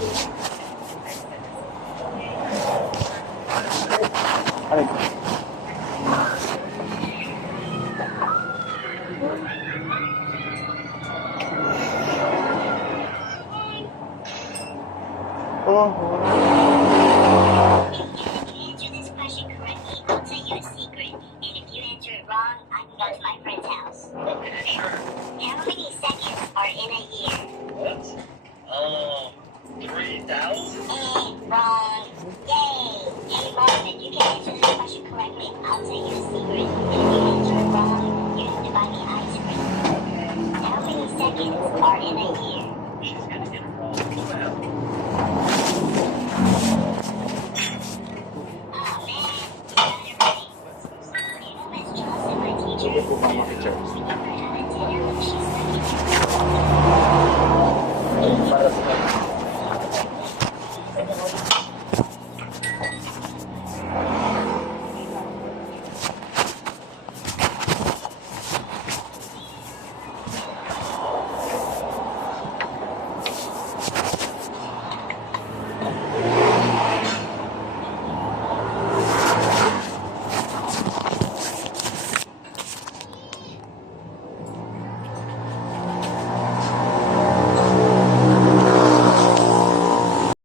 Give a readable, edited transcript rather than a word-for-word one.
Ay. Answer this question correctly, I'll tell you a secret. And if you answer it wrong, I can go to my friend's house. Okay, sure. How many seconds are in a year? What? 3,000? Wrong. Yay! Hey, Marvin, if you can answer this question correctly, I'll tell you a secret. And if you answer it wrong, you have to buy me ice cream. How many seconds are in a year? She's gonna get it wrong. Well, Oh, man. You got it right. You know Miss Johnson, my teacher? Ito po mga teacher. We never had a dinner when she studied. Para sa